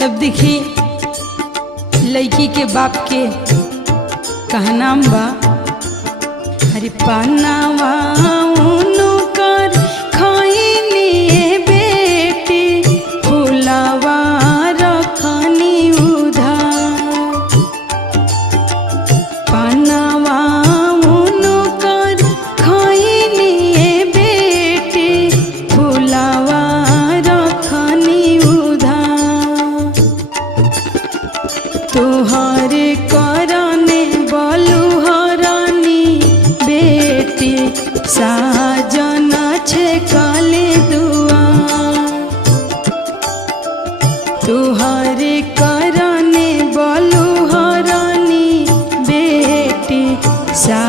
तब देखी लड़की के बाप के कहनाम बा, अरे पानावा उनो कर खइनी बेटी फुलावा रखनी उधार। पानावा उनो कर खइनी बेटी फुलावा रखनी उधार। तुहरे करने बलुहरानी बेटी साजन छे काले दुआर। तुहरे करने बलुहरानी बेटी सा